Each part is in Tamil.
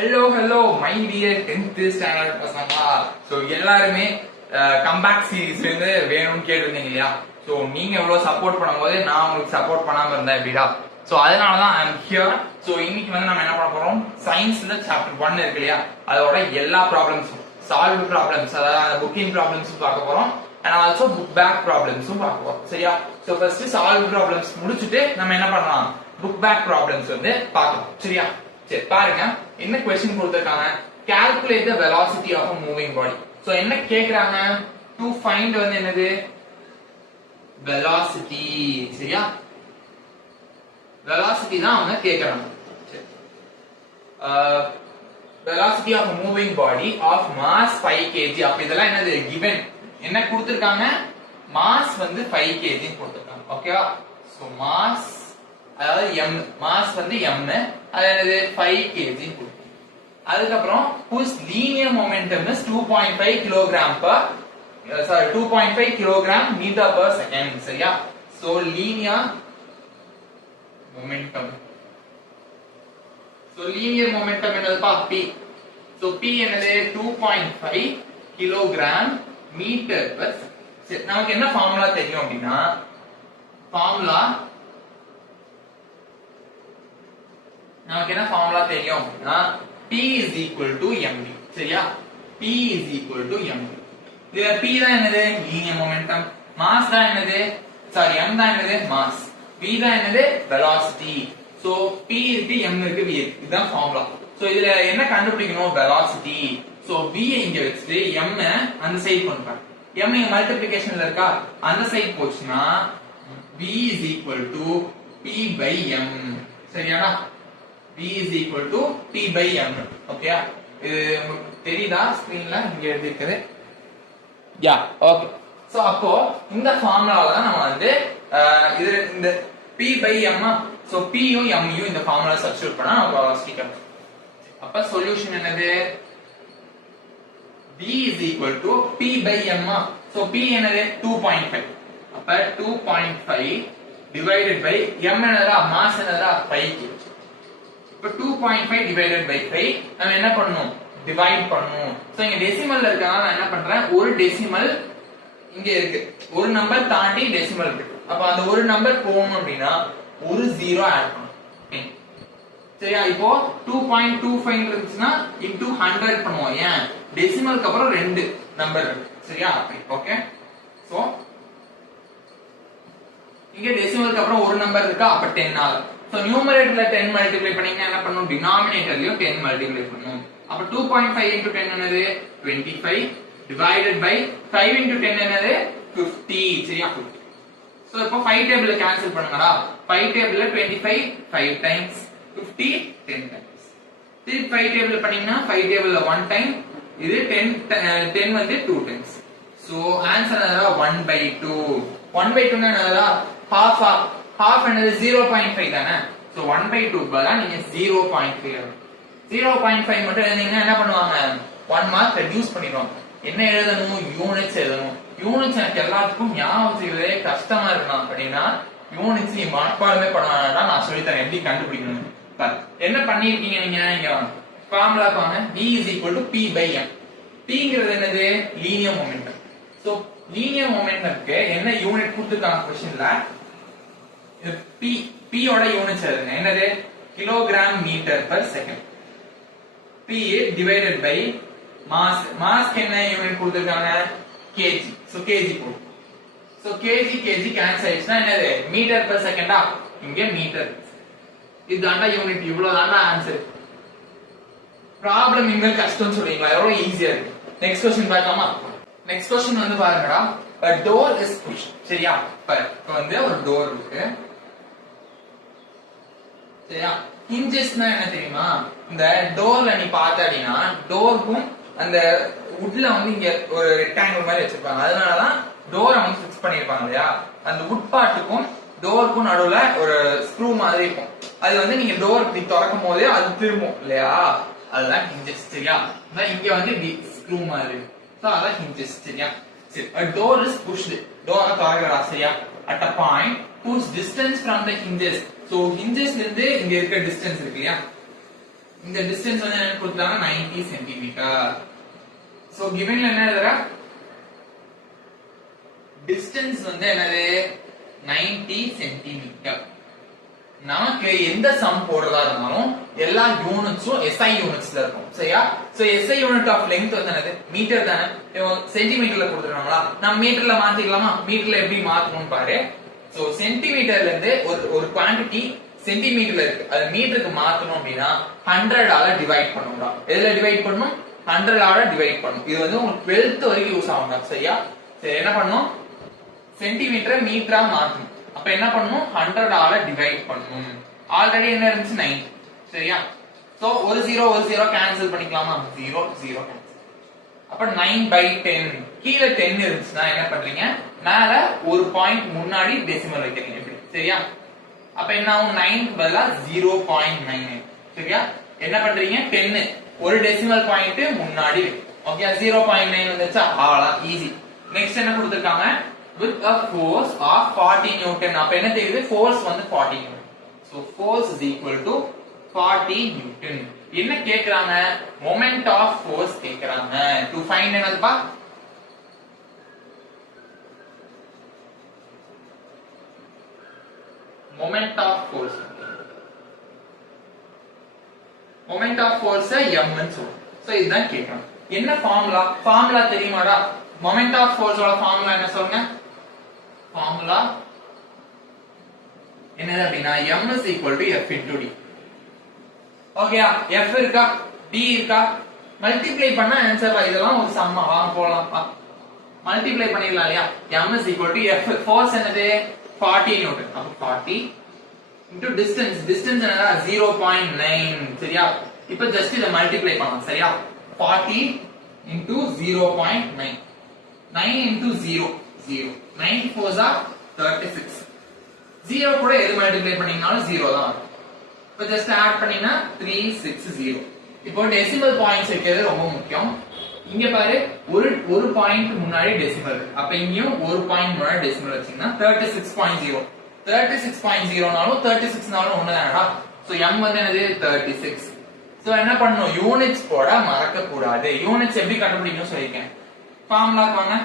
Hello, my dear 10th standard பசங்களா. So எல்லாருமே கம்பேக் சீரிஸ்ல இருந்து வேணும்னு கேட்டிருந்தீங்க இல்லையா? So நீங்க எவ்வளவு சப்போர்ட் பண்ணும்போது நான் உங்களுக்கு சப்போர்ட் பண்ணாம இருந்தேன் எப்படிடா? So அதனாலதான் I am here. So இன்னைக்கு வந்து நம்ம என்ன பண்ண போறோம்? சயின்ஸ்ல சாப்டர் 1 இருக்கு இல்லையா? அதோட எல்லா ப்ராப்ளம்ஸும் சால்வ் ப்ராப்ளம்ஸ் அதாவது புக்கிங் ப்ராப்ளம்ஸும் பார்க்க போறோம். and also book back ப்ராப்ளம்ஸும் பார்க்க போறோம். சரியா? So first சால்வ் ப்ராப்ளம்ஸ் முடிச்சிட்டு நம்ம என்ன பண்ணலாம்? புக் பேக் ப்ராப்ளம்ஸ் வந்து பார்க்கலாம். சரியா? சரி பாருங்க என்ன क्वेश्चन கொடுத்திருக்காங்க calculate the velocity of a moving body so என்ன கேக்குறாங்க to find வந்து என்னது velocity சரியா velocity தான் அவங்க கேக்குறாங்க சரி velocity of a moving body of mass 5 kg அப்ப இதெல்லாம் என்னது given என்ன கொடுத்திருக்காங்க mass வந்து 5 kg கொடுத்திருக்காங்க ஓகேவா சோ mass அதாவது m mass வந்து m அதாவது 5 kg அதுக்கு அப்புறம் whose linear momentum is 2.5 kg per 2.5 kg meter per second சரியா so linear momentum என்னதுப்பா p so p என்னது 2.5 kg meter per second சரி நமக்கு என்ன ஃபார்முலா தெரியும் அப்படினா ஃபார்முலா நமக்கு என்ன ஃபார்முலா தெரியும் அப்படினா P is equal to mv சரியா P is equal to mv இதுல P தான் என்னது linear momentum mass தான் என்னது m தான் என்னது mass v தான் என்னது velocity so P இருக்கு m இருக்கு v இருக்கு இதுதான் ஃபார்முலா so இதுல என்ன கண்டுபிடிக்கணும் velocity so v இங்க வச்சிட்டு m அந்த சைடு கொண்டு போறேன் m இங்க மல்டிப்ளிகேஷன்ல இருக்கா அந்த சைடு போச்சுனா v is equal to p by m சரியாடா V is equal to P by M ஓகேயா இது தெரியுதா ஸ்கிரீன்ல இங்க எழுதிருக்குது யா ஓகே சோ அப்போ இந்த ஃபார்முலால தான் நம்ம வந்து இது இந்த P by M so P யும் M யும் இந்த ஃபார்முலா சப்ஸ்டிட்யூட் பண்ணா நமக்கு velocity கிடைக்கும் அப்ப சொல்யூஷன் என்னது V is equal to P by M so P என்னது 2.5 அப்ப 2.5 divided by M என்னதுடா மாஸ் என்னதுடா 5 kg இப்ப 2.5 divided by 5 நம்ம என்ன பண்ணனும் டிவைட் பண்ணனும் சோ இங்க டெசிமல்ல இருக்கனால நான் என்ன பண்றேன் ஒரு டெசிமல் இங்க இருக்கு ஒரு நம்பர் தாண்டி டெசிமல் இருக்கு அப்ப அந்த ஒரு நம்பர் போகணும் அப்படினா ஒரு 0 ஆட் பண்ணனும் சரியா இப்போ 2.25 இருந்துச்சுனா into 100 பண்ணுவோம் ஏன் டெசிமலுக்கு அப்புறம் ரெண்டு நம்பர் இருக்கு சரியா ஓகே சோ இங்க டெசிமலுக்கு அப்புறம் ஒரு நம்பர் இருக்கா அப்ப 10 ஆகும் So numeratorல 10 multiply பண்ணீங்கன்னா என்ன பண்ணனும் denominatorலயும் 10 multiply பண்ணனும் அப்ப 2.5 into 10 என்னது 25 divided by 5 into 10 என்னது 50 சரியா 50 சோ இப்போ 5 டேபிள்ல கேன்சல் பண்ணுங்கடா 5 டேபிள்ல 25 5 times 50 10 times 5 டேபிள்ல பண்ணீங்கன்னா 5 டேபிள்ல 1 time இது 10 வந்து 2 times சோ ஆன்சர் என்னடா 1/2 1/2 னா என்னடா half என்னது 0.5 தானே சோ 1/2 பதிலா நீங்க 0.5 0.5 மட்டும் எழுதிங்கன்னா என்ன பண்ணுவாங்க 1 மார்க் ரெடியூஸ் பண்ணிடுவாங்க என்ன எழுதணும் யூனிட்ஸ் எழுதணும் யூனிட்ஸ் எனக்கு எல்லாத்துக்கும் ஞாபகம் வச்சுக்கிறதே கஷ்டமா இருக்கணும் அப்படின்னா யூனிட்ஸ் நீ மனப்பாடமே பண்ண வேண்டாம் நான் சொல்லி தரேன் எப்படி கண்டுபிடிக்கணும் என்ன பண்ணிருக்கீங்க நீங்க இங்க ஃபார்முலா பாருங்க v is equal to p by m pங்கிறது என்னது லீனியர் மொமெண்டம் சோ லீனியர் மொமெண்டம்க்கு என்ன யூனிட் கொடுத்திருக்காங்க क्वेश्चनல p ஓட யூனிட்ஸ் எழுதுங்க என்னது kilogram metre per second p divided by mass என்ன யூனிட் கொடுத்திருக்காங்க kg so kg போடு so kg கேன்சல் ஆயிடுச்சுனா என்னது மீட்டர் per செகண்டா இங்க மீட்டர் இதுதான்டா யூனிட் இவ்வளவு தான்டா ஆன்சர் ப்ராப்ளம் இங்க கஷ்டம் சொல்றீங்களா எவ்வளவு ஈஸியா இருக்கு நெக்ஸ்ட் क्वेश्चन பார்க்கலாமா நெக்ஸ்ட் क्वेश्चन வந்து பாருங்கடா a door is pushed சரியா இப்போ வந்து ஒரு டோர் இருக்கு சரியா hingesனா என்ன தெரியுமா இந்த டோர்ல நீ பார்த்த அப்படினா டோர்க்கும் அந்த வுட்ல வந்து இங்க ஒரு ரெக்டாங்கிள் மாதிரி வச்சிருப்பாங்க அதனாலதான் டோரை வந்து ஃபிக்ஸ் பண்ணிருப்பாங்க இல்லையா அந்த வுட் பார்ட்டுக்கும் டோருக்கும் நடுவுல ஒரு ஸ்க்ரூ மாதிரி இருக்கும் அது வந்து நீங்க டோர் இப்படி திறக்கும் போதே அது திரும்பும் இல்லையா அதுதான் hinges சரியா இங்க வந்து ஸ்க்ரூ மாதிரி சோ அதான் hinges சரியா சரி a door is pushed டோரை திறக்கறா சரியா at a point whose distance from the hinges so hinges ல இருந்து இங்க இருக்க டிஸ்டன்ஸ் இருக்கு இல்லையா இந்த டிஸ்டன்ஸ் வந்து என்ன கொடுத்தாங்க 90 சென்டிமீட்டர். சோ கிவன்ல என்ன எழுதுற டிஸ்டன்ஸ் வந்து என்னது 90 சென்டிமீட்டர். நமக்கு எந்த சம் போடுறதா இருந்தாலும் எல்லா யூனிட்ஸும் SI யூனிட்ஸ்ல இருக்கும் சரியா. So SI unit of length வந்து என்னது மீட்டர் தானே, சென்டிமீட்டர்ல கொடுத்துருக்காங்களா, நம்ம மீட்டர்ல மாத்திக்கலாமா, மீட்டர்ல எப்படி மாத்தணும்னு பாரு. சோ சென்டிமீட்டர்ல இருந்து ஒரு குவாண்டிட்டி சென்டிமீட்டர்ல இருக்கு, அது மீட்டருக்கு மாத்தணும் அப்படின்னா 100 ஆல டிவைட் பண்ணும்டா. எதுல டிவைட் பண்ணணும் 100 ஆல டிவைட் பண்ணணும். இது வந்து உங்களுக்கு 12th வரைக்கும் யூஸ் ஆகும்டா சரியா. சரி என்ன பண்ணணும் சென்டிமீட்டரை மீட்டரா மாத்தணும். அப்ப என்ன பண்ணணும் 100 ஆல டிவைட் பண்ணணும். ஆல்ரெடி என்ன இருந்துச்சு 9 சரியா. சோ ஒரு 0 கேன்சல் பண்ணிக்கலாமா, 0 0 கேன்சல். அப்ப 9/10 கீழ 10 இருந்துச்சுன்னா என்ன பண்றீங்க மேல ஒரு பாயிண்ட் முன்னாடி டெசிமல் வைக்கிறீங்க இப்படி சரியா. அப்ப என்ன ஆகும் 9 க்கு பதிலா 0.9 சரியா. என்ன பண்றீங்க 10 ஒரு டெசிமல் பாயிண்ட் முன்னாடி ஓகே 0.9 வந்துச்சா அவ்வளவுதான் ஈஸி. நெக்ஸ்ட் என்ன கொடுத்திருக்காங்க with a force of 40 newton. அப்ப என்ன தெரியுது force வந்து 40 newton. so force is equal to 40 newton. என்ன கேக்குறாங்க moment of force கேக்குறாங்க. to find என்னதுப்பா moment of force. moment of force m ன்னு சொல்றோம். சோ இதுதான் கேக்குறாங்க. என்ன ஃபார்முலா தெரியுமாடா moment of force ஓட ஃபார்முலா என்ன சொல்லுங்க. ஃபார்முலா என்னது அப்படினா m is equal to f into d. ஓகேயா f இருக்கா d இருக்கா மல்டிப்ளை பண்ணா ஆன்சர் வா. இதெல்லாம் ஒரு சம்மா வாங்க போலாம்ப்பா மல்டிப்ளை பண்ணிடலாம் இல்லையா. m is equal to f force என்னது 40 நியூட்டன். அப்ப 40 into distance என்னடா 0.9 சரியா. இப்போ ஜஸ்ட் இத மல்டிப்ளை பண்ணலாம் சரியா. 40 into 0.9 9 into 0 0 9 4s are 36. 0 கூட எது மல்டிப்ளை பண்ணீங்கனாலும் 0 தான் வரும். இப்போ ஜஸ்ட் ஆட் பண்ணீங்கன்னா 360. இப்போ டெசிமல் பாயிண்ட்ஸ் வைக்கிறது ரொம்ப முக்கியம். இங்க பாரு ஒரு பாயிண்ட் முன்னாடி டெசிமல், அப்ப இங்கேயும் ஒரு பாயிண்ட் முன்னாடி டெசிமல் வச்சீங்கன்னா 36.0 36.0 நாலும் 36 நாலும் ஒண்ணுதானடா. சோ m வந்து என்னது 36. சோ என்ன பண்ணணும் யூனிட்ஸ் போட மறக்க கூடாது. யூனிட்ஸ் எப்படி கண்டுபிடிக்கணும் சொல்லிருக்கேன். ஃபார்முலாக்கு வாங்க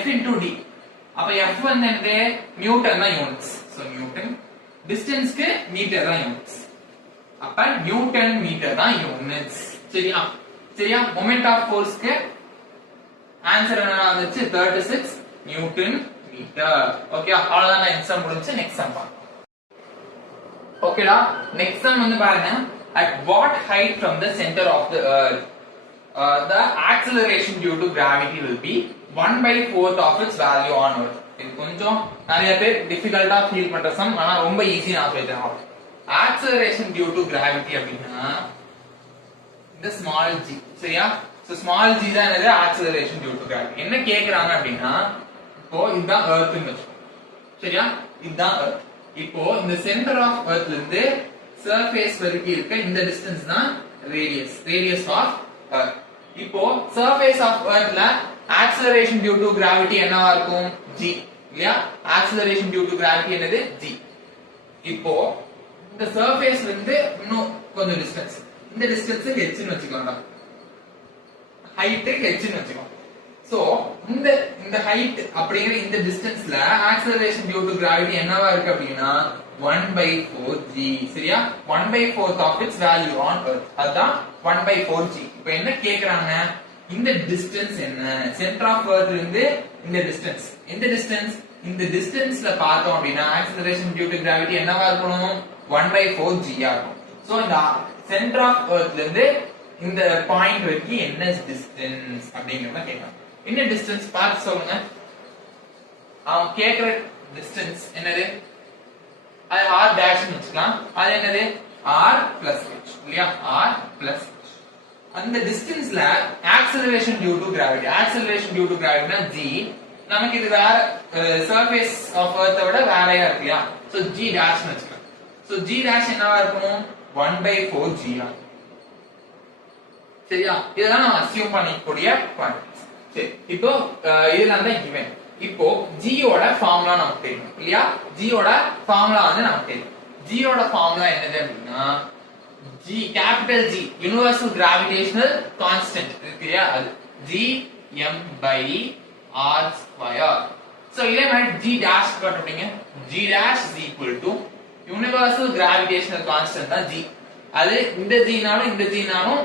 f into d. அப்ப f வந்து என்னது நியூட்டன் தான் யூனிட்ஸ். சோ நியூட்டன் டிஸ்டன்ஸ்க்கு மீட்டர் தான் யூனிட்ஸ். அப்ப நியூட்டன் மீட்டர் தான் யூனிட்ஸ் சரியா. சரியா மொமெண்ட் ஆஃப் ஃபோர்ஸ்க்கு ஆன்சர் என்ன வந்துச்சு 36 நியூட்டன் மீட்டர். ஓகே அவ்வளவுதான் எக்ஸாம் முடிஞ்சு. நெக்ஸ்ட் சம் பாருங்க. ஓகேடா நெக்ஸ்ட் சம் வந்து பாருங்க at what height from the center of the earth the acceleration due to gravity will be 1/4 of its value on earth. இது கொஞ்சம் நிறைய பேர் டிஃபிகல்ட்டா ஃபீல் பண்ற சம், ஆனா ரொம்ப ஈஸி நான் சொல்லிட்டேன். acceleration due to gravity அப்படினா இந்த ஸ்மால் g சரியா. சோ ஸ்மால் g தான் என்னது acceleration due to gravity. என்ன கேக்குறாங்க அப்படினா இப்போ இதுதான் earth ன்னு வெச்சுக்கோ சரியா. இதுதான் earth. இப்போ இந்த சென்டர் ஆஃப் earthல இருந்து சர்ஃபேஸ் வரைக்கும் இருக்க இந்த டிஸ்டன்ஸ் தான் ரேடியஸ் ஆஃப் earth. இப்போ சர்ஃபேஸ் ஆஃப் earthல acceleration due to gravity என்னவா இருக்கும் g இல்லையா. acceleration due to gravity என்னது g. இப்போ இந்த சர்ஃபேஸ்ல இருந்து இன்னும் கொஞ்சம் டிஸ்டன்ஸ், இந்த டிஸ்டன்ஸ் h ன்னு வெச்சுக்கலாம்டா. ஹைட் h ன்னு வெச்சுக்கலாம். சோ இந்த ஹைட் அப்படிங்கிற இந்த டிஸ்டன்ஸ்ல acceleration due to gravity என்னவா இருக்கு அப்படினா 1/4g சரியா. 1/4 of its value on earth அதான் 1/4g. இப்போ என்ன கேக்குறாங்க இந்த டிஸ்டன்ஸ் என்ன சென்டர் ஆஃப் earth இருந்து இந்த டிஸ்டன்ஸ், இந்த டிஸ்டன்ஸ்ல பார்த்தோம் அப்படினா acceleration due to gravity என்னவா இருக்கணும் 1/4g ஆ இருக்கும். சோ இந்த சென்டர் ஆஃப் earthல இருந்து இந்த பாயிண்ட் வரைக்கும் என்ன டிஸ்டன்ஸ் அப்படிங்கறத கேக்குறாங்க. என்ன டிஸ்டன்ஸ் பார்த்து சொல்லுங்க. அவன் கேக்குற டிஸ்டன்ஸ் என்னது அது r dash ன்னு வெச்சுக்கலாம். அது என்னது r plus h இல்லையா. r plus h அந்த டிஸ்டன்ஸ்ல acceleration due to gravity னா g. நமக்கு இது வேற சர்ஃபேஸ் ஆஃப் earth விட வேறயா இருக்கு இல்லையா. சோ g dash ன்னு வெச்சுக்கலாம். சோ g dash என்னவா இருக்கும் 1/4g ஆ சரியா. இதெல்லாம் நம்ம அஸ்யூம் பண்ணிக்கூடிய குவாண்டிட்டிஸ். சரி இப்போ இதெல்லாம் தான் given. இப்போ g ஓட ஃபார்முலா நமக்கு தெரியும் இல்லையா. g ஓட ஃபார்முலா வந்து நமக்கு தெரியும். g ஓட ஃபார்முலா என்னது அப்படினா g G capital G universal gravitational constant இருக்குயா அது Gm by r square. So இதே மாதிரி G dash கண்டுபிடிங்க. G dash is equal to universal gravitational constant தான் G. அது இந்த G நாலும் இந்த G நாலும்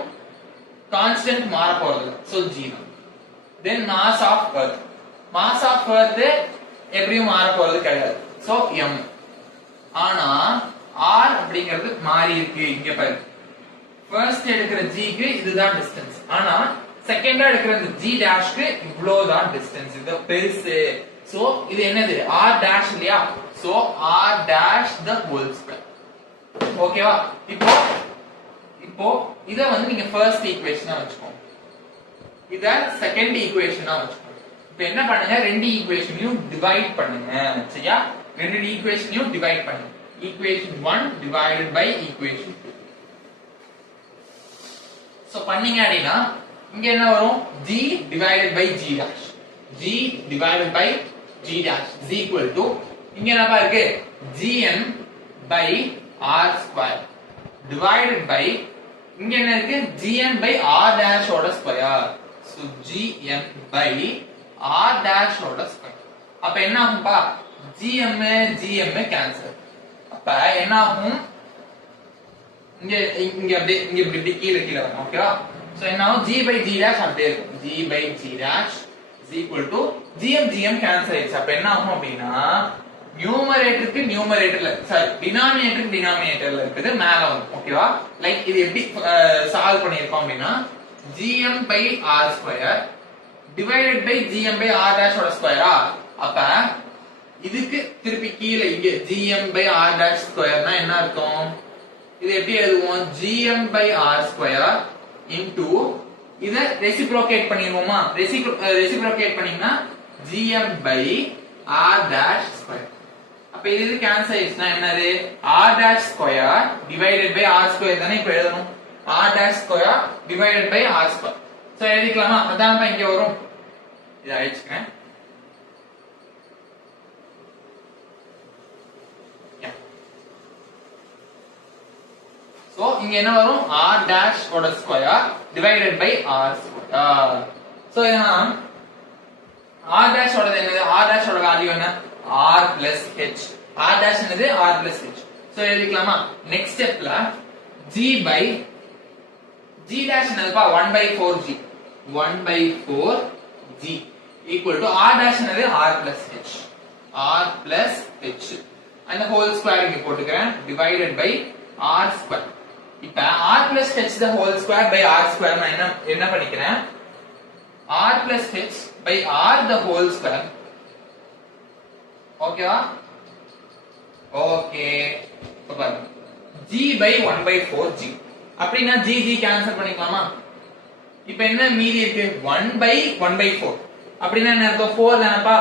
constant மாற போறது இல்ல. So G தான். Then mass of earth. Mass of earth எப்படியும் மாற போறது கிடையாது. So m. ஆனா r அப்படிங்கிறது மாறி இருக்கு இங்க பாரு. ஃபர்ஸ்ட் எடுக்கிற g க்கு இதுதான் டிஸ்டன்ஸ். ஆனா செகண்டா எடுக்கிற இந்த g dash க்கு இவ்வளவுதான் டிஸ்டன்ஸ். இது பெருசு. சோ இது என்னது r dash இல்லையா? So r dash the whole square. ஓகேவா? இப்போ இத வந்து நீங்க ஃபர்ஸ்ட் ஈக்குவேஷனா வச்சுக்கோங்க. இத செகண்ட் ஈக்குவேஷனா வச்சுக்கோங்க. இப்போ என்ன பண்ணுங்க ரெண்டு ஈக்குவேஷனையும் டிவைட் பண்ணுங்க. சரியா? ரெண்டு ஈக்குவேஷனையும் டிவைட் பண்ணுங்க. Equation 1 divided by equation 2. So பண்ணீங்க அப்படினா இங்க என்ன வரும் g divided by g dash. g divided by g dash is equal to இங்க என்னப்பா இருக்கு gn by r square divided by இங்க என்ன இருக்கு gn by r dash ஓட square. So gn by r dash ஓட ஸ்கொயர். அப்ப என்ன ஆகும்பா gm கேன்சல். அப்ப என்ன ஆகும் இங்க அப்படியே இங்க இப்படி கீழ வரும். ஓகேவா? சோ என்ன ஆகும் g by g dash அப்படியே இருக்கும். g by g dash is equal to gm cancel ஆயிடுச்சு. அப்ப என்ன ஆகும் அப்படினா நியூமரேட்டருக்கு நியூமரேட்டர்ல சாரி டினாமினேட்டருக்கு டினாமினேட்டர்ல இருக்குது மேல வரும். ஓகேவா? லைக் இது எப்படி சால்வ் பண்ணிருக்கோம் அப்படினா gm by r square divided by gm by r dash ஓட ஸ்கொயரா. அப்ப இதுக்கு திருப்பி கீழ இங்க gm by r dash ஸ்கொயர்னா என்ன அர்த்தம்? இது எப்படி எழுதுவோம் gm by r square into இத ரெசிப்ரோகேட் பண்ணிடுவோமா? ரெசிப்ரோகேட் பண்ணீங்கன்னா gm by r dash square. அப்ப இது கேன்சல் ஆயிடுச்சுனா என்னது r dash square divided by r square தானே இப்ப எழுதணும். r dash square divided by r square. So எழுதிக்கலாமா? அதான் இங்க வரும். இத அழிச்சுக்கிறேன். சோ இங்க என்ன வரும் r dash ஓட square divided by r square. So என்ன r dash ஓடது என்னது r dash ஓட வேல்யூ என்ன r plus h. r dash என்னது r plus h. சோ எழுதிக்கலாமா? நெக்ஸ்ட் ஸ்டெப்ல g by g dash என்னதுப்பா 1 by 4g 1 by 4g equal to r dash என்னது r plus h and the whole square இங்க போட்டுக்கிறேன் divided by r square. இப்ப r plus h the whole square by r square நான் என்ன பண்ணிக்கிறேன் r plus h by r the whole square. ஓகேவா? ஓகே. இப்ப பாருங்க g by 1 by 4g அப்படினா g கேன்சல் பண்ணிக்கலாமா? இப்ப என்ன மீதி இருக்கு 1 by 1 by 4 அப்படினா என்ன அர்த்தம் 4 தானப்பா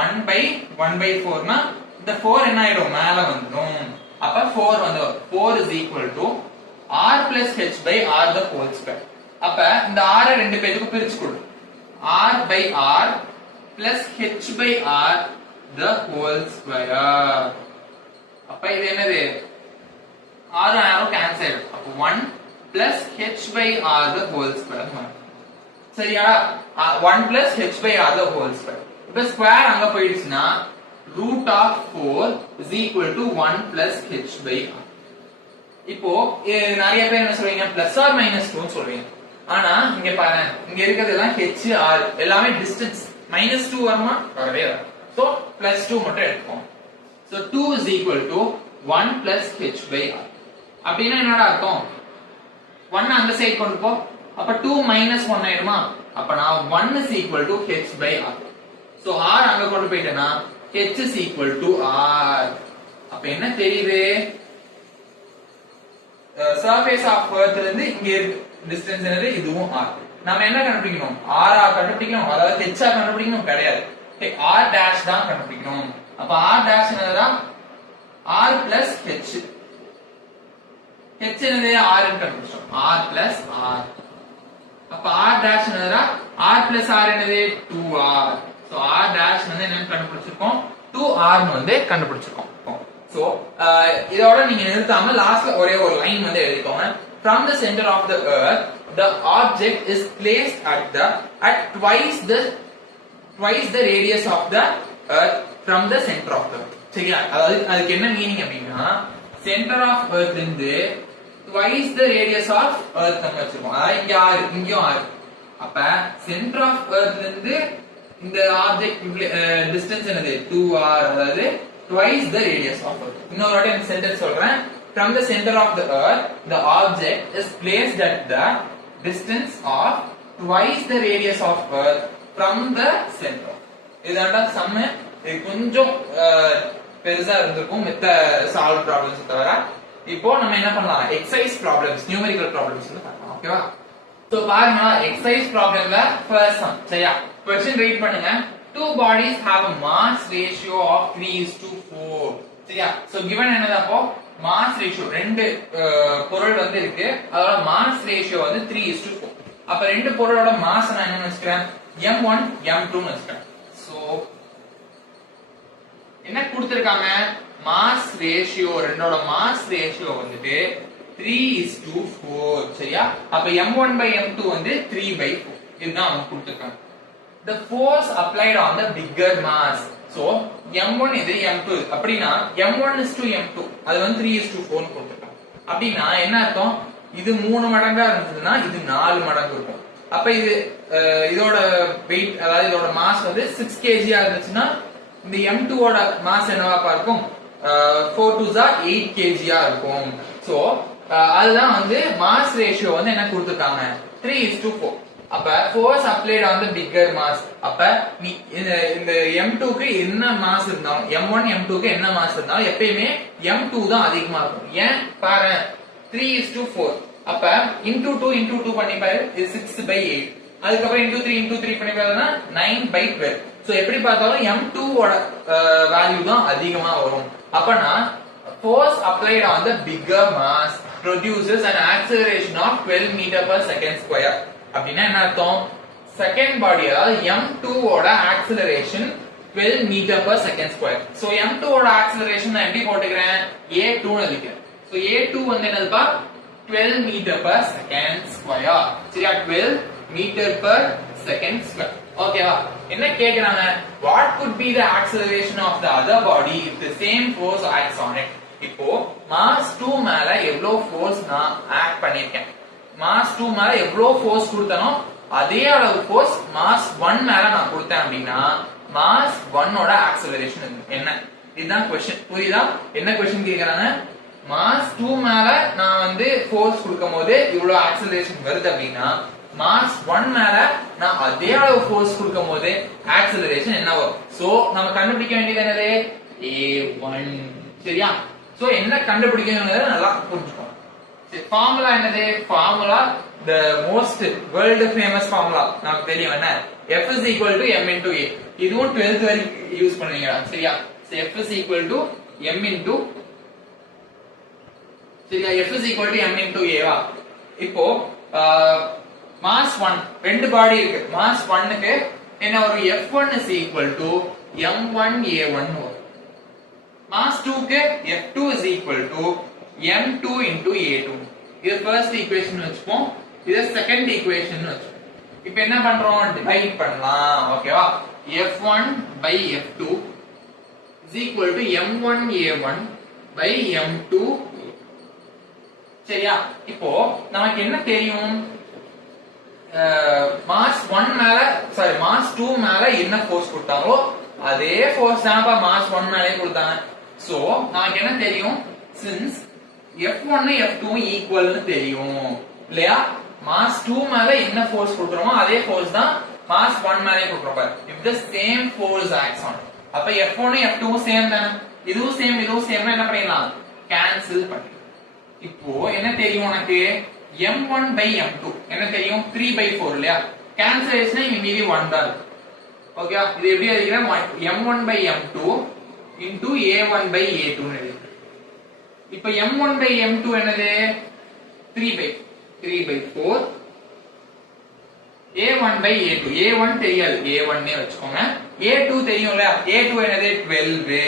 1 by 1 by 4 னா இந்த 4 என்ன ஆயிடும் மேல வந்துரும். அப்ப 4 வந்து 4 is equal to r plus h by r the whole square. அப்ப இந்த r ரெண்டு பேருக்கு பிரிச்சு கொடு r by r plus h by r the whole square. அப்ப இது என்னது r arrow cancel. அப்ப 1 plus h by r the whole square. சரியா? 1 plus h by r the whole square. இப்ப ஸ்கொயர் அங்க போயிடுச்சுனா root of 4 is equal to 1 plus h by r. இப்போ நிறைய பேர் என்ன சொல்வீங்க plus or minus 2 சொல்வீங்க. ஆனா இங்க பாருங்க இங்க இருக்கிறதெல்லாம் h r எல்லாமே டிஸ்டன்ஸ் -2 வருமா? வரவே வராது. சோ +2 மட்டும் எடுப்போம். So 2 is equal to 1 plus h by r. அப்படினா என்னடா அர்த்தம் 1 அந்த சைடு கொண்டு போ. அப்ப 2 - 1 ஆயிடுமா? அப்ப நான் 1 is equal to h by r. So r அங்க கொண்டு போய்ட்டேனா h is equal to r. அப்ப என்ன தெரியுது surface of earth இருந்து இங்க distance என்னது இதுவும் r. நாம என்ன கண்டுபிடிக்கணும் r கண்டுபிடிக்கணும். அதாவது h கண்டுபிடிக்கணும் கிடையாது. r dash தான் கண்டுபிடிக்கணும். அப்ப r dash என்னதுடா r plus h. h என்னது r ன்னு கண்டுபிடிச்சோம். r plus r. அப்ப r dash என்னதுடா r plus r என்னது 2r. சோ r dash வந்து என்ன கண்டுபிடிச்சிருக்கோம் 2r ன்னு வந்து கண்டுபிடிச்சிருக்கோம். சோ சோ இதோட நீங்க நிறுத்தாம லாஸ்ட்ல ஒரே ஒரு லைன் வந்து எழுதிக்கோங்க. From the center of the earth the object is placed at twice the radius of the earth from the center of the earth. சரியா? அதாவது அதுக்கு என்ன மீனிங் அப்படின்னா center of earth இருந்து twice the radius of earth நம்ம வச்சிருக்கோம். அதாவது இங்க ஆறு, இங்கேயும் ஆறு. அப்ப center of earth இருந்து இந்த ஆப்ஜெக்ட் டிஸ்டன்ஸ் என்னது 2r, அதாவது twice the radius of earth. இன்னொரு வாட்டி இந்த சென்டென்ஸ் சொல்றேன். From the center of the earth the object is placed at the distance of twice the radius of earth from the center. இதாண்டா சம். இது கொஞ்சம் பெருசா இருந்திருக்கும் மித்த சால்வ் ப்ராப்ளம்ஸ் தவிர. இப்போ நம்ம என்ன பண்ணலாம், எக்ஸசைஸ் ப்ராப்ளம்ஸ், நியூமெரிக்கல் ப்ராப்ளம்ஸ் பார்க்கலாம். ஓகேவா? சோ பாருங்க, எக்ஸசைஸ் ப்ராப்ளம்ல ஃபர்ஸ்ட் சம். சரியா? क्वेश्चन ரீட் பண்ணுங்க. Two bodies have a mass ratio of 3:4. சரியா? சோ given என்னது, அப்போ mass ratio ரெண்டு பொருள் வந்து இருக்கு, அதோட mass ratio வந்து 3:4. அப்ப ரெண்டு பொருளோட மாஸ் நான் என்ன வெச்சுக்கிறேன், m1 m2 னு வெச்சுக்கிறேன். சோ என்ன கொடுத்திருக்காங்க, mass ratio ரெண்டோட mass ratio வந்துட்டு 3:4. சரியா? அப்ப m1/m2 வந்து 3/4. இதுதான் அவங்க கொடுத்திருக்காங்க. The force applied on the bigger mass. So m1 இது m2. அப்படினா m1:m2 அது வந்து 3:4 னு கொடுத்திருக்காங்க. அப்படினா என்ன அர்த்தம், இது 3 மடங்கா இருந்ததுன்னா இது 4 மடங்கு இருக்கும். அப்ப இது இதோட weight, அதாவது இதோட mass வந்து 6 kg ஆ இருந்துச்சுன்னா இந்த m2 ஓட mass என்னவா இருக்கும், 4 2s are 8 kg ஆ இருக்கும். சோ அதுதான் வந்து mass ratio வந்து என்ன கொடுத்திருக்காங்க, 3:4. அப்ப force applied on the bigger mass. அப்ப இந்த m2 க்கு என்ன மாஸ் இருந்தாலும், m1 m2 க்கு என்ன மாஸ் இருந்தாலும் எப்பயுமே m2 தான் அதிகமா இருக்கும். ஏன் பாரு, 3:4. அப்ப into 2 into 2 பண்ணி பாரு, இது 6/8. அதுக்கு அப்புறம் into 3 into 3 பண்ணி பாருன்னா 9/12. சோ எப்படி பார்த்தாலும் m2 ஓட வேல்யூ தான் அதிகமா வரும். அப்பனா force applied on the bigger mass produces an acceleration of 12 meter per second square. அப்படினா என்ன அர்த்தம், செகண்ட் பாடி அதாவது m2 ஓட acceleration 12 metre per second square. So m2 ஓட ஆக்ஸலரேஷன் நான் எப்படி போட்டுக்கிறேன், a2 னு எழுதிக்கிறேன். சோ a2 வந்து என்னதுப்பா, 12 மீட்டர் per second square. சரியா? 12 மீட்டர் per second square. ஓகேவா? என்ன கேக்குறாங்க, what could be the acceleration of the other body if the same force acts on it. இப்போ mass 2 மேல எவ்வளவு ஃபோர்ஸ் நான் ஆக்ட் பண்ணிருக்கேன், mass 2 மேல எவ்வளவு ஃபோர்ஸ் கொடுத்தனோ அதே அளவு ஃபோர்ஸ் mass 1 மேல நான் கொடுத்தேன் அப்படினா mass 1 ஓட ஆக்ஸலரேஷன் என்ன, இதுதான் क्वेश्चन. புரியுதா? என்ன क्वेश्चन கேக்குறாங்க, mass 2 மேல நான் வந்து ஃபோர்ஸ் கொடுக்கும்போது இவ்வளவு ஆக்ஸலரேஷன் வருது அப்படினா mass 1 மேல நான் அதே அளவு ஃபோர்ஸ் கொடுக்கும்போது ஆக்ஸலரேஷன் என்ன வரும். சோ நம்ம கண்டுபிடிக்க வேண்டியது என்னது, a1. சரியா? சோ என்ன கண்டுபிடிக்கணும்ங்கறத நல்லா புரிஞ்சுக்கோங்க. ஃபார்முலா என்னது, formula the most world famous formula நமக்கு தெரியும் என்ன, F is equal to m into a. இதுவும் 12th வரை யூஸ் பண்ணுவீங்க. சரியா? so F is equal to m into, சரியா, F is equal to m into a வா. இப்போ mass 1 ரெண்டு பாடி இருக்கு, mass 1 க்கு என்ன ஒரு F1 is equal to m1a1 வரும். mass 2 க்கு F2 is equal to m2 into a2. இது ஃபர்ஸ்ட் ஈக்குவேஷன் வெச்சுப்போம், இது செகண்ட் ஈக்குவேஷன் வெச்சுப்போம். இப்போ என்ன பண்றோம், டிவைட் பண்ணலாம். ஓகேவா? f1 by f2 is equal to m1a1 by m2. சரியா? இப்போ நமக்கு என்ன தெரியும், mass 1 மேல mass 2 மேல என்ன ஃபோர்ஸ் கொடுத்தாங்களோ அதே ஃபோர்ஸ் தான்ப்பா mass 1 மேலே கொடுத்தாங்க. சோ நமக்கு என்ன தெரியும், since F1 F2 ஈக்குவல் னு தெரியும் இல்லையா, mass 2 மேல என்ன ஃபோர்ஸ் கொடுக்கறோமோ அதே ஃபோர்ஸ் தான் mass 1 மேலே கொடுக்கறோம் பாரு. if the same force acts on, அப்ப F1 F2 சேம் தான, இதுவும் சேம் இதுவும் சேம், என்ன பண்ணிடலாம், கேன்சல் பண்ணிடலாம். இப்போ என்ன தெரியும் உனக்கு, m1 by m2 என்ன தெரியும், 3/4 இல்லையா, கேன்சலேஷன் இங்க மீதி 1 தான். ஓகேவா? இது எப்படி எழுதிக்கிறேன், m1 by m2 into a1 by a2 னு எழுதிக்கிறேன். இப்போ m1 by m2 என்னது, 3/4. a1 by a2, a1 தெரியாது, a1 னே வெச்சுக்கோங்க. a2 தெரியும்ல, a2 என்னது 12.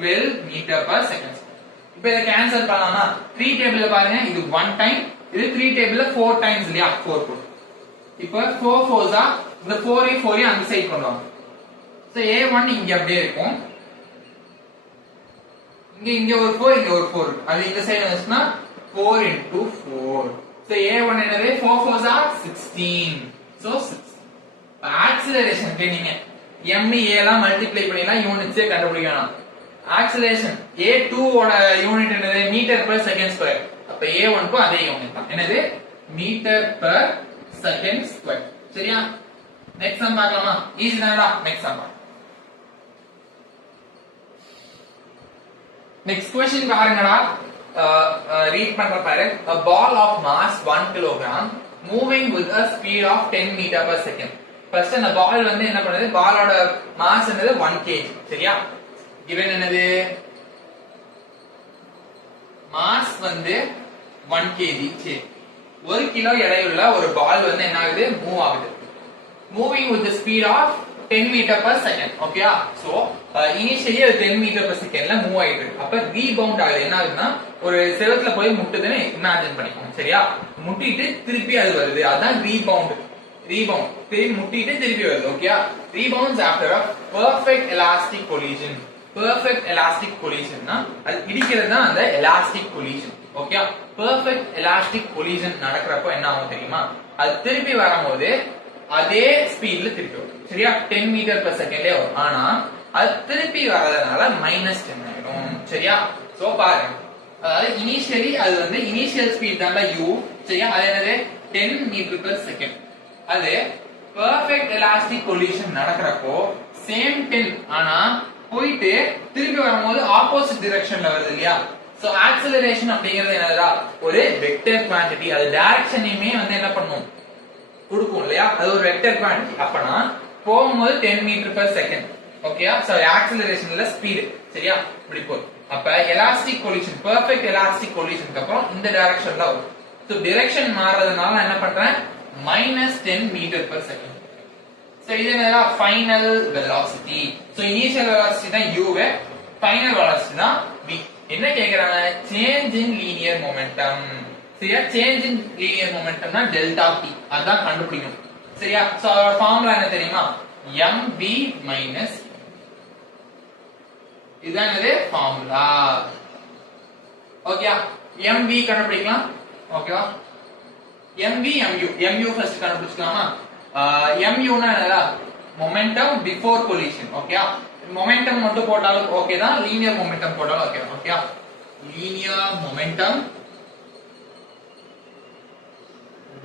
12 மீட்டர் per second. இப்போ இத கேன்சல் பண்ணலாமா? 3 டேபிள்ல பாருங்க இது 1 டைம், இது 3 டேபிள்ல 4 டைம்ஸ் இல்லையா? 4 4. இப்போ 4 4s ஆ இந்த 4 4 அந்த சைடு கொண்டு வாங்க. சோ A1 இங்க அப்படியே இருக்கும். இங்க ஒரு 4 இங்க ஒரு 4. அது இந்த சைடு வந்துச்சுனா 4 into 4. சோ A1 என்னது 4 4s are 16. சோ 6. ஆக்ஸலரேஷனுக்கு நீங்க m a எல்லாம் மல்டிப்ளை பண்ணினா யூனிட்ஸே கண்டுபிடிக்கணும். ஆக்ஸலரேஷன் A2 ஓட யூனிட் என்னது மீட்டர் per செகண்ட் ஸ்கொயர். அப்ப A1 க்கு அதே யூனிட் தான். என்னது மீட்டர் per செகண்ட் ஸ்கொயர். சரியா? நெக்ஸ்ட் சம் பார்க்கலாமா? ஈஸி தானடா. Next sum. Next question பாருங்கடா. ரீட் பண்ற பாரு. A ball of mass 1 kilogram moving with a speed of 10 meter per second. First அந்த பால் வந்து என்ன பண்ணுது? பாலோட மாஸ் என்னது 1 kg. சரியா? given என்னது? மாஸ் வந்து 1 kg. சரி. 1 கிலோ எடையுள்ள ஒரு பால் வந்து என்ன ஆகுது? மூவ் ஆகுது. Moving with the speed of 10 meter per second. ஓகேயா? சோ இனிஷியலி அது 10 meter per secondல மூவ் ஆயிட்டு இருக்கு. அப்ப ரீபவுண்ட் ஆகுது. என்ன ஆகுதுன்னா ஒரு செவத்துல போய் முட்டுதுன்னு இமேஜின் பண்ணிக்கோங்க. சரியா? முட்டிட்டு திருப்பி அது வருது. அதான் ரீபவுண்ட். ரீபவுண்ட் திருப்பி முட்டிட்டு திருப்பி வருது. ஓகேயா? Rebounds after a perfect elastic collision. perfect elastic collisionனா அது இடிக்கிறது தான் அந்த elastic collision. ஓகேயா? perfect elastic collision நடக்கறப்போ என்ன ஆகும் தெரியுமா? அது திருப்பி வரும்போது அதே ஸ்பீட்ல திருப்பி வரும். சரியா? 10 மீட்டர் per செகண்ட்லயே வரும். ஆனா அது திருப்பி வரதுனால -10 ஆயிடும். சரியா? சோ பாருங்க. அதாவது இனிஷியலி அது வந்து இனிஷியல் ஸ்பீட் தான்டா u. சரியா? அது என்னது 10 மீட்டர் per செகண்ட். அது perfect elastic collision நடக்கறப்போ சேம் 10 ஆனா போயிட்டு திருப்பி வரும்போது ஆப்போசிட் டைரக்ஷன்ல வருது இல்லையா? சோ ஆக்ஸலரேஷன் அப்படிங்கிறது என்னடா? ஒரு வெக்டர் குவாண்டிட்டி. அது டைரக்ஷனையுமே வந்து என்ன பண்ணும்? கொடுக்கும் இல்லையா? அது ஒரு வெக்டர் குவாண்டிட்டி. அப்பனா போகும்போது 10 மீட்டர் per செகண்ட். ஓகேயா? சோ ஆக்ஸலரேஷன்ல ஸ்பீட். சரியா? இப்படி போகுது. அப்ப எலாஸ்டிக் கொலிஷன், பெர்ஃபெக்ட் எலாஸ்டிக் கொலிஷனுக்கு அப்புறம் இந்த டைரக்ஷன்ல வரும். சோ டைரக்ஷன் மாறதுனால நான் என்ன பண்றேன்? -10 மீட்டர் per செகண்ட். சோ இது என்னடா? Final velocity. So initial velocity தான் u, ஃபைனல் வெலாசிட்டி தான் v. என்ன கேக்குறாங்க? Change in linear momentum. சரியா? சேஞ்ச் இன் லீனியர் மொமெண்டம்னா டெல்டா p. அதான் கண்டுபிடிக்கணும். சரியா? சோ அதோட ஃபார்முலா என்ன தெரியுமா? mv மைனஸ் இதான் என்னது ஃபார்முலா. ஓகேயா? mv கண்டுபிடிக்கலாம். ஓகேவா? mv mu ஃபர்ஸ்ட் கண்டுபிடிச்சலாமா? mu னா என்னடா? Momentum before collision. ஓகேயா? மொமெண்டம் மட்டும் போட்டாலும் ஓகே தான், லீனியர் மொமெண்டம் போட்டாலும் ஓகே. ஓகேயா? Linear momentum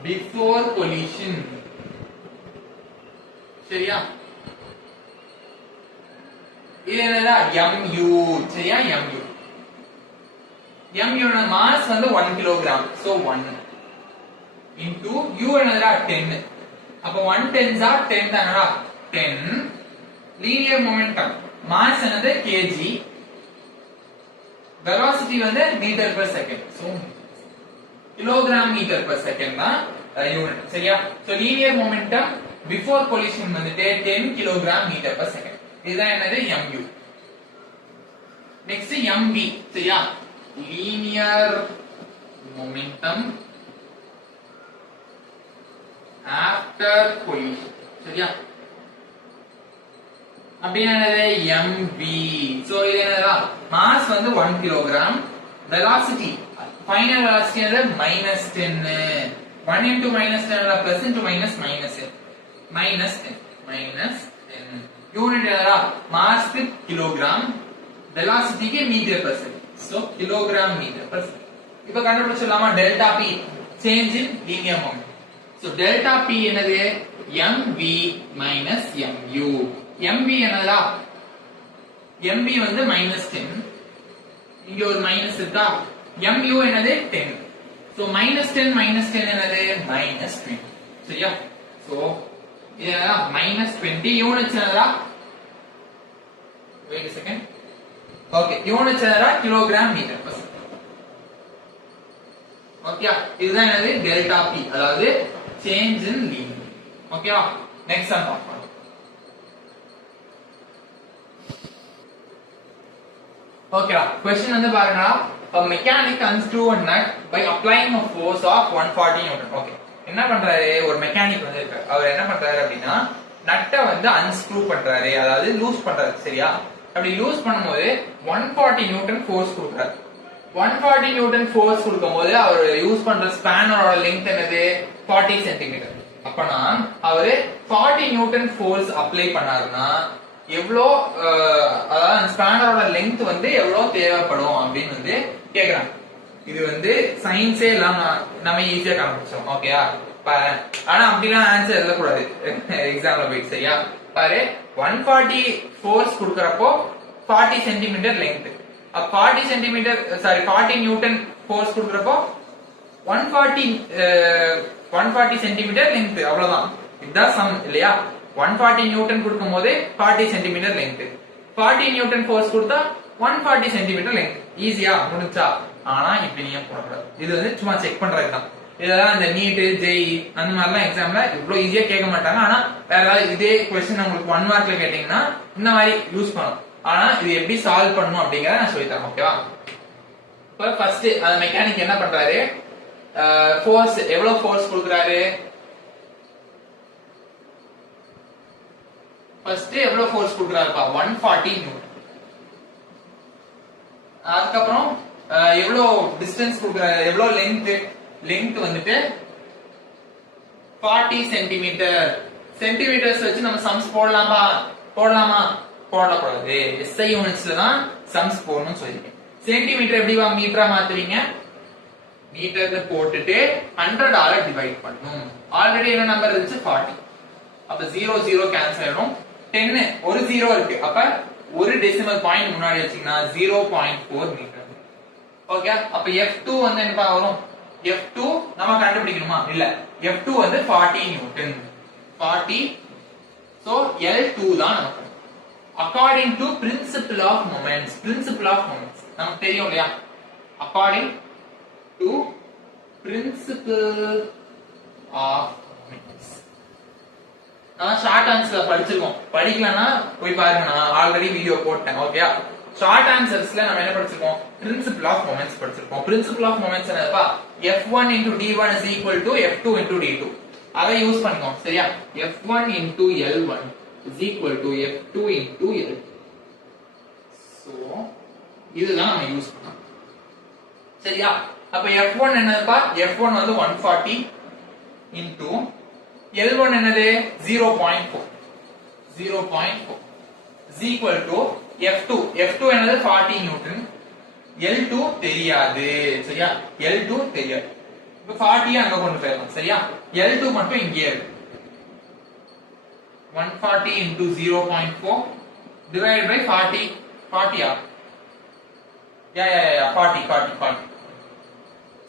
before collision. சரியா? இது என்னடா? mu. சரியா? mu ன மாஸ் வந்து 1 கிலோகிராம். சோ 1 into u என்னடா? 10. அப்ப 1 10s are 10 தானடா? 10 லீனியர் மொமெண்டம் மாஸ் என்னது? kg, velocity வந்து metre per second. So kilogram metre per second தான் யூனிட். சரியா? So linear momentum before collision வந்துட்டு 10 கிலோகிராம் மீட்டர் per செகண்ட். இதுதான் என்னது? mu. Next mv. சரியா? Linear momentum after collision. சரியா? அப்படினா என்னது? mv. சோ இது என்னடா? மாஸ் வந்து 1 கிலோகிராம், velocity ஃபைனல் velocity என்னது? -10. 1 into -10 plus into minus -10. -10 unit என்னடா? மாஸ் கிலோகிராம், velocity க்கு metre per second. So kilogram metre per second. இப்போ கண்டுபிடிச்சலாமா? Delta p change in linear momentum. So delta p என்னது? mv minus mu. mv என்னடா? mv வந்து -10. இங்க ஒரு மைனஸ் இருக்கா? mu என்னது? 10. சோ -10 என்னது? -20. சரியா? சோ இது -20 யூனிட்ஸ் என்னடா? Wait a second. Okay, units என்னடா? Kilogram metre per second. Okay, இதுதான் என்னது? டெல்டா p, அதாவது சேஞ்ச் இன் லீனியர். ஓகேவா? நெக்ஸ்ட் சம் பார்ப்போம். 1 ஓகேவா क्वेश्चन வந்து பாருங்க a mechanic unscrew a nut by applying a force of 140 newton okay என்ன பண்றாரு ஒரு மெக்கானிக் வந்து இருக்காரு அவர் என்ன பண்றாரு அப்படினா நட்டை வந்து அன்ஸ்க்ரூ பண்றாரு அதாவது லூஸ் பண்றாரு சரியா அப்படி லூஸ் பண்ணும்போது 140 நியூட்டன் ஃபோர்ஸ் கொடுக்கறாரு 140 நியூட்டன் ஃபோர்ஸ் கொடுக்கும்போது அவர் யூஸ் பண்ற ஸ்பேனரோட லெங்த் என்னது 40 சென்டிமீட்டர் அப்பனா அவரு 40 நியூட்டன் ஃபோர்ஸ் அப்ளை பண்ணாருன்னா எவ்வளோ அதாவது ஸ்பேனரோட லெங்த் வந்து எவ்வளோ தேவைப்படும் அப்படின்னு வந்து கேக்குறாங்க இது வந்து சயின்ஸே இல்லாம நம்ம ஈஸியா கண்டுபிடிச்சோம் ஓகேயா பாரு ஆனா அப்படிலாம் ஆன்சர் எழுதக்கூடாது எக்ஸாம்ல போயிட்டு சரியா பாரு 140 ஃபோர்ஸ் கொடுக்கறப்போ 40 centimetre length 40 centimetre sorry 40 newton force கொடுக்கறப்போ 140 சென்டிமீட்டர் லெங்த் அவ்வளவுதான் இதுதான் சம் இல்லையா 140 நியூட்டன் கொடுக்கும் போது 40 சென்டிமீட்டர் லெங்த் 40 நியூட்டன் ஃபோர்ஸ் கொடுத்தா 140 சென்டிமீட்டர் லெங்த் ஈஸியா முடிஞ்சா ஆனா இப்ப நீங்க போடக்கூடாது இது வந்து சும்மா செக் பண்றது தான் இதெல்லாம் இந்த நீட் ஜெய் அந்த மாதிரிலாம் எக்ஸாம்ல இவ்வளவு ஈஸியா கேட்க மாட்டாங்க ஆனா வேற ஏதாவது இதே கொஸ்டின் உங்களுக்கு 1 மார்க்ல கேட்டீங்கன்னா இந்த மாதிரி யூஸ் பண்ணலாம் ஆனா இது எப்படி சால்வ் பண்ணணும் அப்படிங்கறத நான் சொல்லி தரேன் ஓகேவா இப்போ ஃபர்ஸ்ட் அந்த மெக்கானிக் என்ன பண்றாரு ஃபோர்ஸ் எவ்வளவு ஃபோர்ஸ் கொடுக்கறாரு ஃபர்ஸ்ட் எவ்வளவு ஃபோர்ஸ் கொடுக்கறாருப்பா 140 நியூட்டன் அதுக்கப்புறம் எவ்வளவு டிஸ்டன்ஸ் கொடுக்கறாரு எவ்வளவு லெங்த் வந்துட்டு 40 சென்டிமீட்டர் சென்டிமீட்டர்ஸ் வச்சு நம்ம சம்ஸ் போடலாமா போடக்கூடாது எஸ்ஐ யூனிட்ஸ்ல தான் சம்ஸ் போடணும்னு சொல்லிருக்கேன் சென்டிமீட்டர் எப்படி மீட்டரா மாத்துவீங்க மீட்டர்ல போட்டுட்டு 100 ஆல டிவைட் பண்ணணும் ஆல்ரெடி என்ன நம்பர் இருந்துச்சு 40 அப்ப 0 0 கேன்சல் ஆயிடும் 10 ஒரு 0 இருக்கு அப்ப ஒரு டெசிமல் பாயிண்ட் முன்னாடி வச்சீங்கன்னா 0.4 மீட்டர் ஓகே அப்ப F2 வந்து என்ன வரும் F2 நம்ம கண்டுபிடிக்கணுமா இல்ல F2 வந்து 40 நியூட்டன் 40 சோ L2 தான் நமக்கு according to principle of moments நமக்கு தெரியும் இல்லையா according to principle of moments நான் ஷார்ட் ஆன்சர் படிச்சிருக்கோம் படிக்கலனா போய் பாருங்க நான் ஆல்ரெடி வீடியோ போட்டேன் ஓகேயா ஷார்ட் ஆன்சர்ஸ்ல நம்ம என்ன படிச்சிருக்கோம் பிரின்சிபல் ஆஃப் மொமெண்ட்ஸ் படிச்சிருக்கோம் பிரின்சிபல் ஆஃப் மொமெண்ட்ஸ் என்னப்பா F1 d1 is equal to F2 d2 அதை யூஸ் பண்ணிக்கோம் சரியா F1 L1 is equal to F2 L2 so இதுதான் நம்ம யூஸ் பண்ணோம் சரியா அப்ப F1 என்னதுப்பா F1 வந்து 140 into L1 என்னது 0.4 is equal to F2 என்னது 40 நியூட்டன் L2 தெரியாது சரியா L2 தெரியாது இப்ப 40 அங்க கொண்டு போயிடலாம் சரியா L2 மட்டும் இங்கேயே இருக்கு 140 into 0.4 divided by 40 yeah 40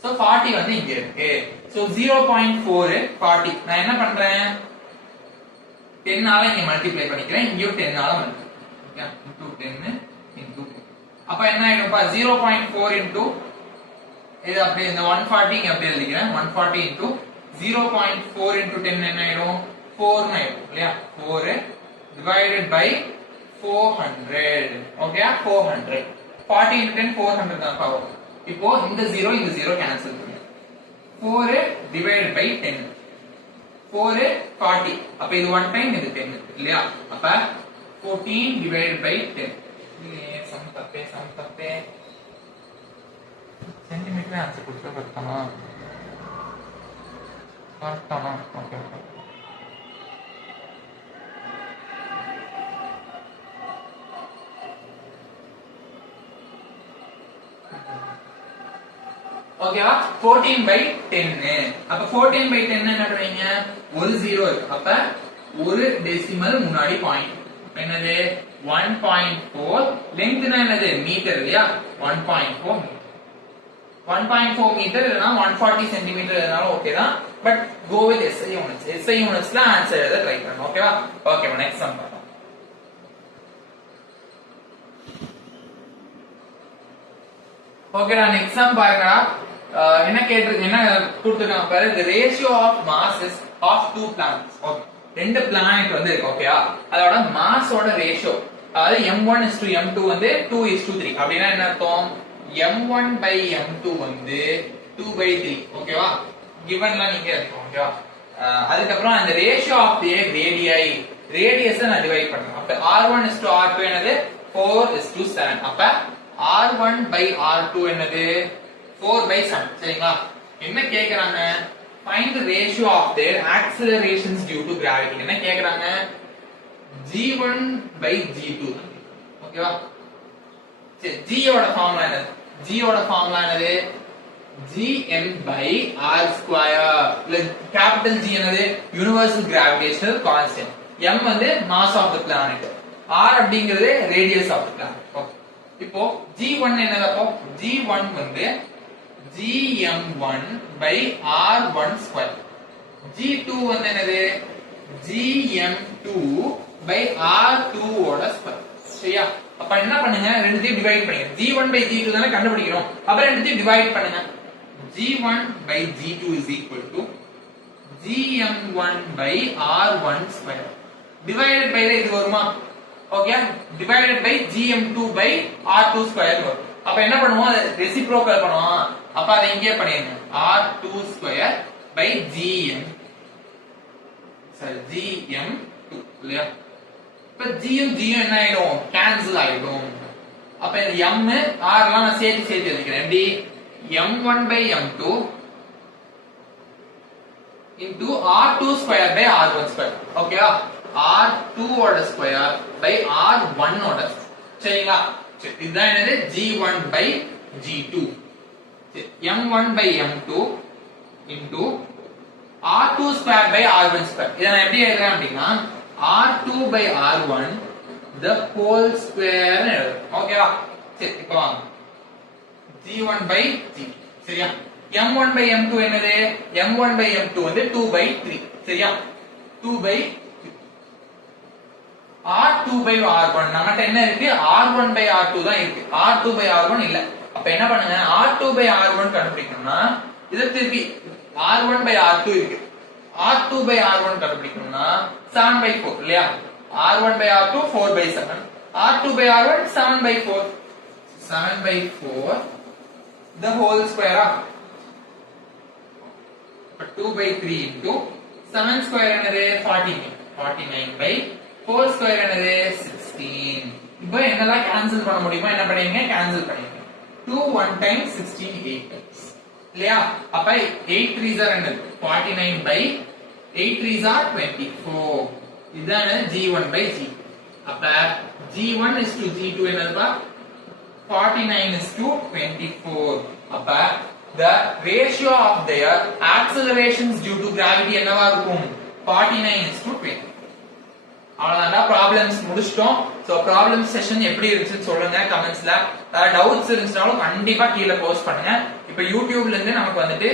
so 40 வந்து இங்க இருக்கு so 0.4 40 நான் என்ன பண்றேன் 10 ஆல இங்க மல்டிப்ளை பண்ணிக்கிறேன் இங்கேயும் 10 ஆல மல்டிப்ளை into 10 into அப்ப என்ன ஆயிடும்பா 0.4 into இது அப்படியே இந்த 140 இங்க அப்படியே எழுதிக்கிறேன் 140 into 0.4 into 10 என்ன ஆயிடும் 4 ஆயிடும் இல்லையா 4 divided by 400 ஓகே 400 40 into 10 400 தான் பவர் இப்போ இந்த 0 கேன்சல் பண்ணுங்க 4 divided by 10 4 40 அப்ப இது 1 டைம் இது 10 இல்லையா அப்ப 14 divided by 10 ये सम तप्पे सेंटीमीटर में आंसर पूछ सकता हूं करता हूं ओके ஓகேவா 14 by 10 அப்ப 14 by 10 என்ன பண்ணுவீங்க ஒரு 0 இருக்கு அப்ப ஒரு டெசிமல் முன்னாடி பாயிண்ட் என்னது 1.4 லெங்த்னா என்னது மீட்டர் இல்லையா 1.4 மீட்டர் இல்லனா 140 சென்டிமீட்டர் இருந்தாலும் ஓகே தான் பட் கோ வித் SI யூனிட்ஸ்ல ஆன்சர் எழுத ட்ரை பண்ணனும் ஓகேவா ஓகே நெக்ஸ்ட் சம் பார்ப்போம் ஓகேடா நெக்ஸ்ட் சம் பாருங்கடா என்ன கொடுத்திருக்காங்க பாரு the ratio of masses of two planets okay ரெண்டு பிளானட் வந்து இருக்கு ஓகேயா அதோட மாஸோட ரேஷியோ அதாவது m1:m2 வந்து 2:3 அப்படின்னா என்ன அர்த்தம் m1/m2 வந்து 2/3 ஓகேவா கிவன்ல நீங்க இருக்கும் ஓகேவா அதுக்கப்புறம் அந்த ரேஷியோ ஆஃப் தி ரேடியஸ் நான் டிவைட் பண்றேன் அப்ப r1:r2 என்னது 4:7 அப்ப r1/r2 என்னது 4/7 சரிங்களா என்ன கேக்குறாங்க find the ratio of their accelerations due to gravity என்ன கேக்குறாங்க g1/g2 ஓகேவா சரி g யோட ஃபார்முலா என்னது g யோட ஃபார்முலா என்னது gm/r2 இல்ல கேபிட்டல் G என்னது யுனிவர்சல் கிராவிடேஷனல் கான்ஸ்டன்ட் m வந்து mass of the planet r அப்படிங்கிறது ரேடியஸ் ஆஃப் தி பிளானட் இப்போ g1 என்னது அப்போ g1 வந்து gm1/r1/2 g2 வந்து என்னது gm2/r2 ஓட ஸ்கொயர் சரியா அப்ப என்ன பண்ணுங்க ரெண்டுத்தையும் டிவைட் பண்ணுங்க g1/g2 தான கண்டுபிடிக்கணும் அப்ப ரெண்டுத்தையும் டிவைட் பண்ணுங்க g1/g2 is equal to gm1/r1/2 divided by இது வருமா ஓகே divided by gm2/r2/2 வரும் அப்ப என்ன பண்ணுவோம் அதை ரெசிப்ரோக்கல் பண்ணுவோம் அப்ப அதை இங்கே பண்ணிருங்க r2/gm gm2 இல்லையா இப்ப gm என்ன ஆயிடும் கேன்சல் ஆயிடும் அப்ப இந்த m r எல்லாம் நான் சேர்த்து எழுதிக்கிறேன் எப்படி m1/m2 into r2/r1/2 ஓகேவா r2 ஓட ஸ்கொயர் பை r1 ஓட சரிங்களா சரி இதுதான் என்னது g1/g2 m1/m2 into r2/r1/2 இத நான் எப்படி எழுதுறேன் அப்படினா r2/r1 the whole square ஓகேவா சரி இப்போ வாங்க g1/g சரியா m1/m2 என்னது m1/m2 வந்து 2/3 சரியா 2/3 r2/r1 நம்மட்ட என்ன இருக்கு r1/r2 தான் இருக்கு r2/r1 இல்ல அப்ப என்ன பண்ணுங்க r2/r1 கண்டுபிடிக்கணும்னா இத திருப்பி r1/r2 இருக்கு r2/r1 கண்டுபிடிக்கணும்னா 7/4 இல்லையா r1/r2 4/7 r2/r1 7/4 7/4 the whole square of 2/3 into 7 square என்னது 49 49/4 square என்னது 16 இப்போ என்னலாம் கேன்சல் பண்ண முடியுமா என்ன பண்ணுவீங்க கேன்சல் பண்ணுவீங்க 2 1 times 16 8 times இல்லையா அப்ப 8 3s are என்னது 49/8 3s are 24 இதான g1/g அப்ப g1 is to g2 என்னதுப்பா 49 is to 24 அப்ப the ratio of their accelerations due to gravity என்னவா இருக்கும் 49 is to 20 அவ்வளவுதான் ப்ராப்ளம்ஸ் முடிச்சிட்டோம் சோ ப்ராப்ளம் செஷன் எப்படி இருந்துச்சுன்னு சொல்லுங்க கமெண்ட்ஸ்ல ஏதாவது டவுட்ஸ் இருந்துச்சுனாலும் கண்டிப்பா கீழ போஸ்ட் பண்ணுங்க இப்போ யூடியூப்ல இருந்து நமக்கு வந்துட்டு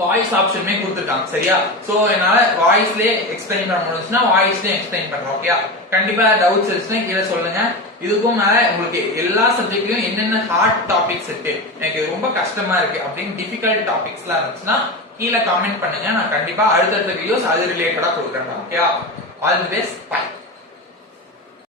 வாய்ஸ் ஆப்ஷனுமே கொடுத்துருக்காங்க சரியா சோ என்னால வாய்ஸ்லயே எக்ஸ்பிளைன் பண்ண முடிஞ்சுச்சுன்னா வாய்ஸ்லயே எக்ஸ்பிளைன் பண்றேன் ஓகே கண்டிப்பா டவுட்ஸ் இருந்துச்சுன்னா கீழே சொல்லுங்க இதுக்கும் மேல உங்களுக்கு எல்லா சப்ஜெக்ட்லயும் என்னென்ன ஹார்ட் டாபிக்ஸ் இருக்கு எனக்கு ரொம்ப கஷ்டமா இருக்கு அப்படின்னு டிஃபிகல்ட் டாபிக்ஸ் எல்லாம் இருந்துச்சுன்னா கீழே கமெண்ட் பண்ணுங்க நான் கண்டிப்பா அடுத்தடுத்த வீடியோஸ் அது ரிலேட்டடா கொடுக்குறேன் okay all the best by